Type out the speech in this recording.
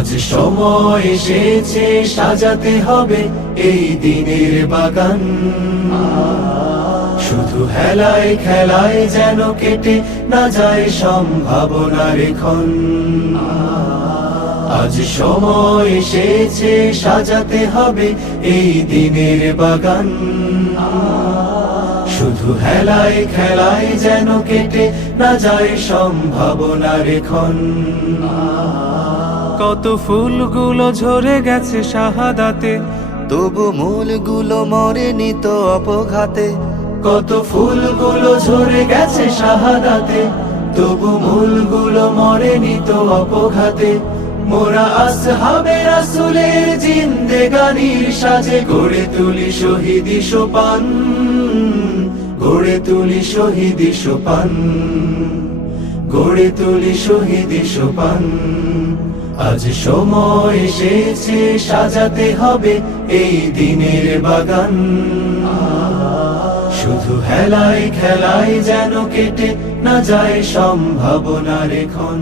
আজ সময় এসেছে সাজাতে হবে এই দিনের বাগান। শুধু হেলায় খেলায় যেন কেটে না যায় সম্ভাবনার ক্ষণ। আজ সময় এসেছে সাজাতে হবে এই দিনের বাগান। শুধু হেলায় খেলায় যেন কেটে না যায় সম্ভাবনার ক্ষণ। কত ফুলগুলো ঝরে গেছে শাহাদাতে, তবু মূলগুলো মরেনি তো অপঘাতে। কত ফুলগুলো ঝরে গেছে শাহাদাতে, তবু মূলগুলো মরেনি তো অপঘাতে। মোরা আসহাবে রাসূলের জিন্দেগানির সাজে গড়ে তুলি শহীদি সোপান, গড়ে তুলি শহীদি সোপান, গড়ে তুলি শহীদি সোপান। আজ সময় এসেছে সাজাতে হবে এই দিনের বাগান। শুধু হেলায় খেলায় যেন কেটে না যায় সম্ভাবনার ক্ষণ।